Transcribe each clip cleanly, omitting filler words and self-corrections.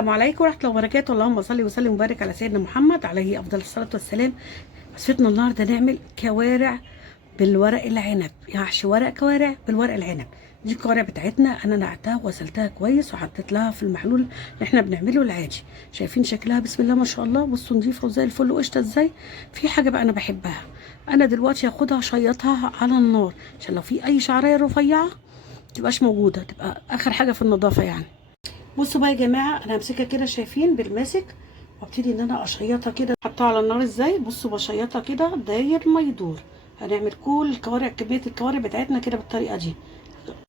السلام عليكم ورحمة الله وبركاته. اللهم صل وسلم وبارك على سيدنا محمد عليه أفضل الصلاة والسلام. وصفتنا النهارده نعمل كوارع بالورق العنب، يحشي ورق كوارع بالورق العنب. دي الكوارع بتاعتنا أنا نقعتها وغسلتها كويس وحطيت لها في المحلول اللي احنا بنعمله العادي. شايفين شكلها بسم الله ما شاء الله، بصوا نضيفة وزي الفل وقشطة ازاي. في حاجة بقى أنا بحبها، أنا دلوقتي هاخدها أشيطها على النار عشان لو في أي شعرية رفيعة متبقاش موجودة، تبقى آخر حاجة في النظافة يعني. بصوا بقى يا جماعه، انا همسكها كده شايفين بالماسك وابتدي ان انا اشيطها كده، احطها على النار ازاي. بصوا بشيطها كده داير ما يدور. هنعمل كل الكوارع، كميه الكوارع بتاعتنا كده بالطريقه دي.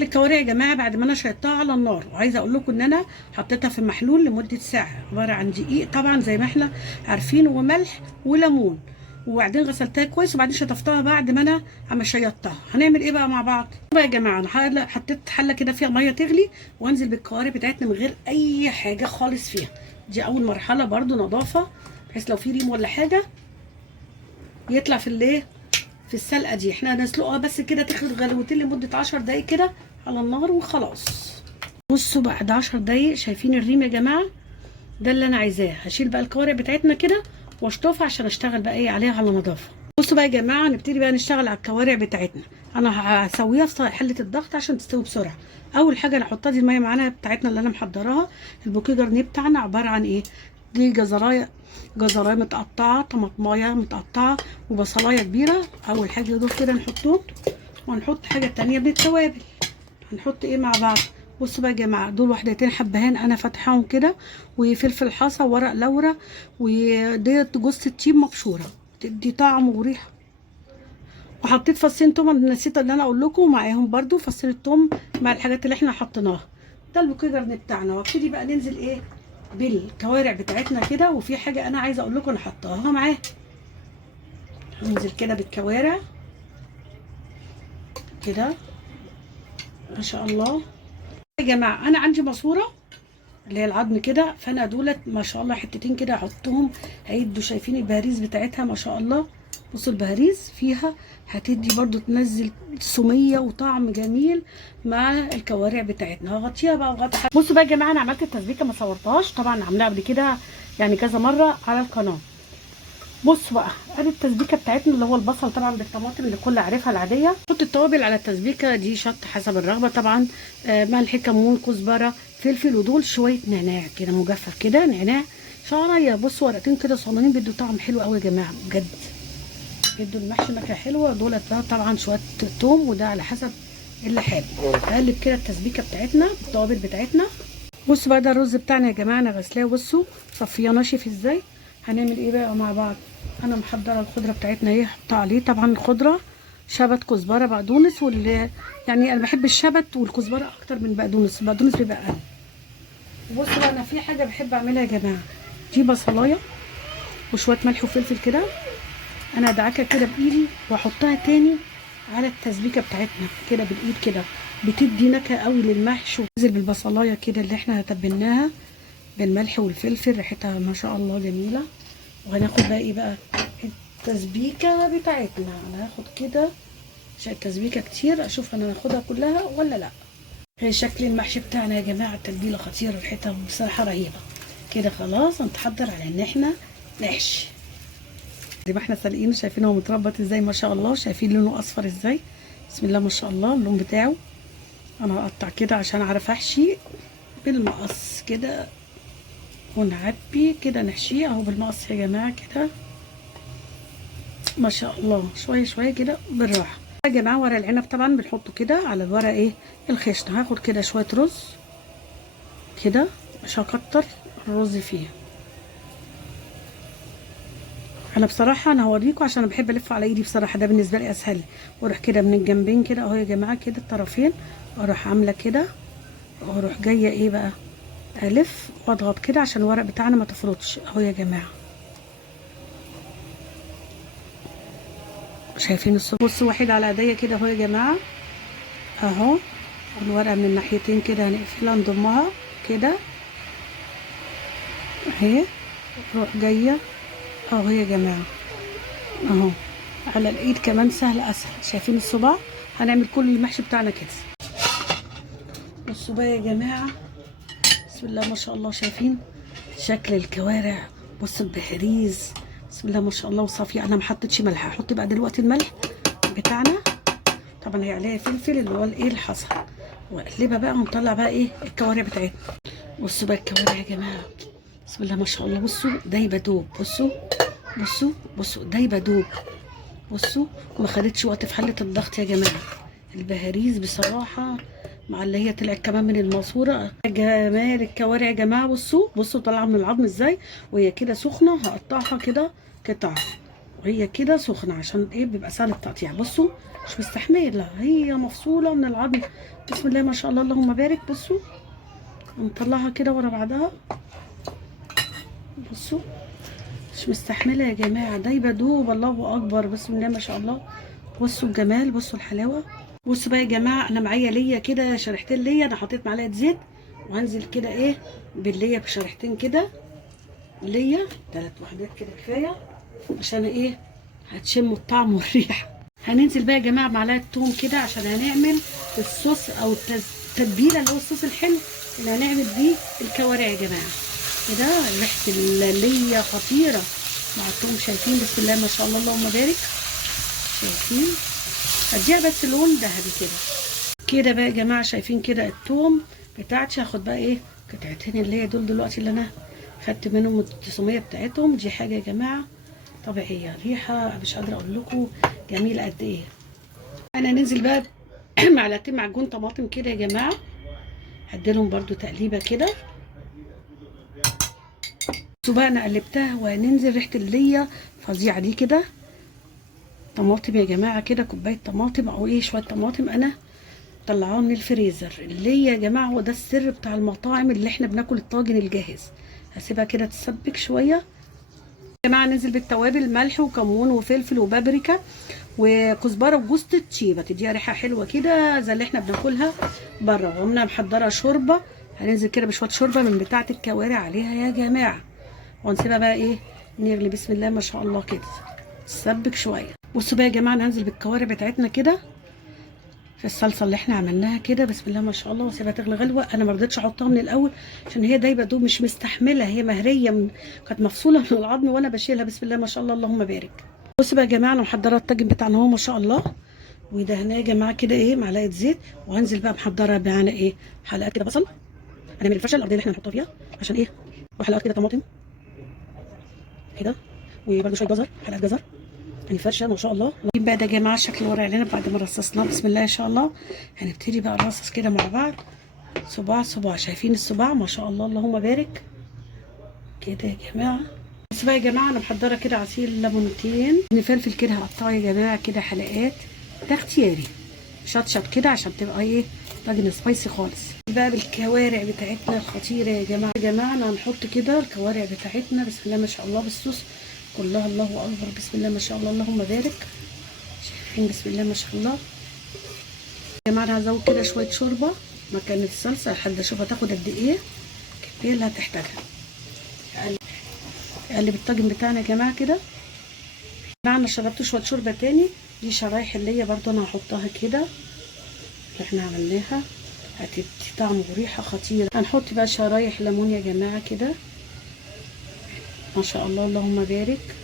الكوارع يا جماعه بعد ما انا شيطتها على النار، وعايزه اقول لكم ان انا حطيتها في محلول لمده ساعه، عباره عن دقيق طبعا زي ما احنا عارفين وملح وليمون، وبعدين غسلتها كويس وبعدين شطفتها بعد ما انا عم شيطتها. هنعمل ايه بقى مع بعض بقى يا جماعه؟ انا حطيت حله كده فيها ميه تغلي، وانزل بالكوارع بتاعتنا من غير اي حاجه خالص فيها. دي اول مرحله برده نظافه، بحيث لو في ريم ولا حاجه يطلع في الايه، في السلقه دي. احنا هنسلقها بس كده، تاخد غلوتين لمده 10 دقايق كده على النار وخلاص. بصوا بعد 10 دقايق شايفين الريم يا جماعه؟ ده اللي انا عايزاه. هشيل بقى الكوارع بتاعتنا كده واشطفها عشان اشتغل بقى ايه عليها على نظافه. بصوا بقى يا جماعه، نبتدي بقى نشتغل على الكوارع بتاعتنا. انا هسويها في حله الضغط عشان تستوي بسرعه. اول حاجه انا هحطها دي الميه معانا بتاعتنا اللي انا محضراها. البوكيه جرنيه بتاعنا عباره عن ايه؟ دي جزرايه متقطعه، طماطمايه متقطعه، وبصلايه كبيره. اول حاجه دول كده نحطهم، وهنحط حاجه تانية من التوابل. هنحط ايه مع بعض؟ بصوا بقى يا جماعه، دول وحدتين حبهان انا فاتحاهم كده، وفلفل حصى وورق لورا، وديت جوز الطيب مبشوره تدي طعم وريحه. وحطيت فصين توم، نسيت ان انا اقول لكم معاهم برده فصين التوم مع الحاجات اللي احنا حطيناها. ده البوكيه جرن بتاعنا. وابتدي بقى ننزل ايه بالكوارع بتاعتنا كده. وفي حاجه انا عايزه اقول لكم انا حطاها معاه، هنزل كده بالكوارع كده ما شاء الله. يا جماعه انا عندي ماسوره اللي هي العظم كده، فانا دولت ما شاء الله حتتين كده احطهم هيدوا. شايفين البهاريز بتاعتها ما شاء الله؟ بصوا البهاريز فيها هتدي برضو، تنزل سميه وطعم جميل مع الكوارع بتاعتنا. هغطيها بقى وغطي. بصوا بقى يا جماعه، انا عملت التسبيكه ما صورتهاش طبعا، عاملاها قبل كده يعني كذا مره على القناه. بصوا بقى ادي التسبيكه بتاعتنا، اللي هو البصل طبعا بالطماطم اللي كل عارفها العاديه. نحط التوابل على التسبيكه دي شط حسب الرغبه طبعا، ملح، كمون، كزبره، فلفل، ودول شويه نعناع كده مجفف كده، نعناع شعريه. بصوا ورقتين كده صغننين بيدوا طعم حلو قوي يا جماعه بجد، بيدوا المحشي نكهه حلوه. دولت بقى طبعا شويه توم، وده على حسب اللي حابب. هقلب كده التسبيكه بتاعتنا بالتوابل بتاعتنا. بصوا بقى ده الرز بتاعنا يا جماعه، انا غسلاه. بصوا صفيه ناشف ازاي. هنعمل ايه بقى مع بعض؟ انا محضره الخضره بتاعتنا ايه، احطها عليه. طبعا الخضره شبت، كزبره، بقدونس، يعني انا بحب الشبت والكزبره اكتر من بقدونس، البقدونس بيبقى اقل. بصوا بقى انا في حاجه بحب اعملها يا جماعه، دي بصلايه وشويه ملح وفلفل كده، انا ادعكها كده بايدي واحطها تاني على التسبيكه بتاعتنا كده بالايد كده، بتدي نكهه قوي للمحشي. وننزل بالبصلايه كده اللي احنا تبلناها بالملح والفلفل، ريحتها ما شاء الله جميله. وهناخد بقى ايه بقى التسبيكه بتاعتنا. انا هاخد كده عشان التسبيكه كتير، اشوف انا هاخدها كلها ولا لا. هي شكل المحشي بتاعنا يا جماعه، التتبيله خطيره، ريحتها بصراحه رهيبه. كده خلاص هنتحضر على ان احنا نحشي. زي ما احنا سالقينه، شايفين هو متربط ازاي ما شاء الله، شايفين لونه اصفر ازاي، بسم الله ما شاء الله اللون بتاعه. انا هقطع كده عشان اعرف احشي بالمقص كده، ونعبي كده نحشيه اهو بالمقص يا جماعه كده ما شاء الله، شويه شويه كده بالراحه. يا جماعه ورق العنب طبعا بنحطه كده على الورق ايه الخشن. هاخد كده شويه رز كده، مش هكتر الرز فيه. انا بصراحه انا هوريكم عشان انا بحب الف على ايدي بصراحه، ده بالنسبه لي اسهل. واروح كده من الجنبين كده اهو يا جماعه كده الطرفين، اروح عامله كده، واروح جايه ايه بقى الف واضغط كده عشان الورق بتاعنا ما تفرطش اهو يا جماعه. شايفين الصوص؟ بصوا واحد على ايديا كده اهو يا جماعه اهو. الورقه من الناحيتين كده هنقفلها نضمها كده اهي، اروح جايه اهو يا جماعه اهو. على الايد كمان سهل اسهل. شايفين الصباع؟ هنعمل كل المحشي بتاعنا كده. بصوا بقى يا جماعه، بسم الله ما شاء الله، شايفين شكل الكوارع. بص البهاريز بسم الله ما شاء الله وصافيه. انا ما حطيتش ملح، هحط بقى دلوقتي الملح بتاعنا. طبعا هي عليها فلفل اللي هو الايه الحصى، واقلبها بقى ونطلع بقى ايه الكوارع بتاعتنا. بصوا بقى الكوارع يا جماعه بسم الله ما شاء الله. بصوا دايبه دوب. بصوا دايبه دوب. بصوا ما خدتش وقت في حله الضغط يا جماعه. البهاريز بصراحه مع اللي هي طلعت كمان من الماسوره. جمال الكوارع يا جماعه. بصوا طالعه من العظم ازاي وهي كده سخنه. هقطعها كده قطع وهي كده سخنه عشان ايه بيبقى سهل التقطيع. بصوا مش مستحمله، هي مفصوله من العظم. بسم الله ما شاء الله اللهم بارك. بصوا نطلعها كده ورا بعضها. بصوا مش مستحمله يا جماعه، دايبه دوب. الله اكبر بسم الله ما شاء الله. بصوا الجمال، بصوا الحلاوه. بصوا بقى يا جماعه انا معايا ليا كده شريحتين ليا. انا حطيت معلقه زيت وهنزل كده ايه بالليا بشريحتين كده. ليا 3 وحدات كده كفايه عشان ايه هتشموا الطعم والريحه. هننزل بقى يا جماعه بمعلقه توم كده عشان هنعمل الصوص او التتبيله اللي هو الصوص الحلو اللي هنعمل بيه الكوارع يا جماعه. كده ريحه الليا خطيره مع التوم. شايفين بسم الله ما شاء الله اللهم بارك. شايفين هديها بس لون ذهبي كده بقى يا جماعه. شايفين كده التوم بتاعتي. هاخد بقى ايه قطعتين اللي هي دول دلوقتي اللي انا خدت منهم التصميه بتاعتهم. دي حاجه يا جماعه طبيعيه، ريحه مش قادره اقول لكم جميله قد ايه. انا ننزل بقى معلقتين معجون طماطم كده يا جماعه. هديلهم برده تقليبه كده. بصوا بقى انا قلبتها وهننزل ريحه الليا فظيعه دي كده. طماطم يا جماعه كده كوبايه طماطم او ايه شويه طماطم انا طلعوها من الفريزر. الليا يا جماعه هو ده السر بتاع المطاعم اللي احنا بناكل الطاجن الجاهز. هسيبها كده تسبك شويه يا جماعه. ننزل بالتوابل ملح وكمون وفلفل وبابريكا وكزبره وجوز الطيبه تديها ريحه حلوه كده زي اللي احنا بناكلها بره. وقمنا محضره شوربه. هننزل كده بشويه شوربه من بتاعه الكوارع عليها يا جماعه. وهنسيبها بقى ايه نغلي بسم الله ما شاء الله كده تسبك شويه. بصوا بقى يا جماعه ننزل بالكوارع بتاعتنا كده في الصلصه اللي احنا عملناها كده بسم الله ما شاء الله. واسيبها تغلي غلوه. انا ما رضيتش احطها من الاول عشان هي دايبه دوب مش مستحمله. هي مهريه كانت مفصوله من العظم وانا بشيلها. بسم الله ما شاء الله اللهم بارك. بصوا بقى يا جماعه انا محضره الطاجن بتاعنا اهو ما شاء الله. ودهناه يا جماعه كده ايه معلقه زيت. وهنزل بقى محضره معانا ايه حلقات كده بصل. هنعمل الفرشه الارضيه اللي احنا هنحطها فيها عشان ايه. وحلقات كده طماطم كده. وبرده شويه جزر حلقات جزر يعني فرشه ما شاء الله. بقى ده يا جماعه شكل ورق العنب بعد ما رصصناه بسم الله ما شاء الله. هنبتدي بقى نرصص كده مع بعض صباع. شايفين الصباع ما شاء الله اللهم بارك كده يا جماعه. بس بقى يا جماعه انا محضره كده عصير ليمونتين. فلفل كده هقطعه يا جماعه كده حلقات. ده اختياري شطشط كده عشان تبقى ايه طاجن سبايسي خالص. بقى بالكوارع بتاعتنا الخطيره يا جماعه. انا هنحط كده الكوارع بتاعتنا بسم الله ما شاء الله بالصوص كلها. الله اكبر بسم الله ما شاء الله اللهم بارك. شايفين بسم الله ما شاء الله يا جماعه. انا هزود كده شويه شوربه مكان الصلصه لحد اشوفها تاخد قد ايه الكميه اللي هتحتاجها. اقلب الطاجن بتاعنا يا جماعه كده. انا شربت شويه شوربه تاني. دي شرايح اللي هي برده انا هحطها كده اللي احنا عملناها هتدي طعم وريحه خطيره. هنحط بقى شرايح ليمون يا جماعه كده ما شاء الله اللهم بارك.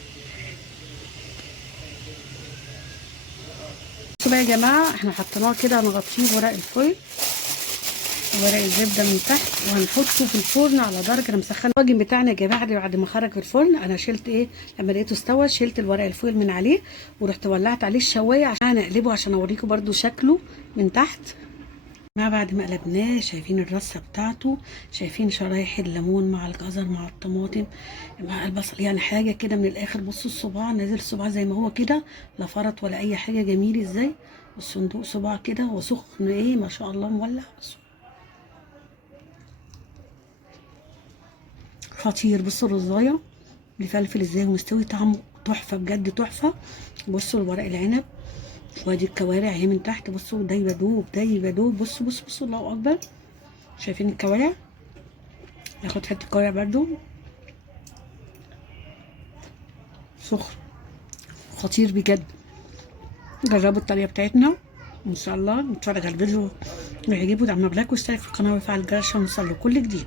بصوا بقى يا جماعه احنا حطيناه كده هنغطيه بورق الفويل ورق الزبده من تحت. وهنحطه في الفرن على درجه انا مسخنه. الطاجن بتاعنا يا جماعه بعد ما خرج في الفرن انا شلت ايه لما لقيته استوى شلت الورق الفويل من عليه ورحت ولعت عليه الشوايه عشان اقلبه عشان اوريكم برده شكله من تحت. بعد ما قلبناه شايفين الرصه بتاعته. شايفين شرايح الليمون مع الجزر مع الطماطم مع البصل يعني حاجه كده من الاخر. بصوا الصباع نازل الصباع زي ما هو كده لا فرط ولا اي حاجه. جميل ازاي الصندوق صباع كده وسخن ايه ما شاء الله مولع خطير. بصوا الرزايه بفلفل ازاي ومستوي طعمه تحفه بجد تحفه. بصوا الورق العنب وادي الكوارع اهي من تحت. بصوا دايبه دوب. بصوا الله اكبر. شايفين الكوارع. ناخد حته كوارع برده سخن خطير بجد. جربوا الطريقه بتاعتنا ان شاء الله. نتفرج على الفيديو ويعجبكم. دعمنا بلايك واشترك في القناه وفعل الجرس عشان نوصل لكل جديد.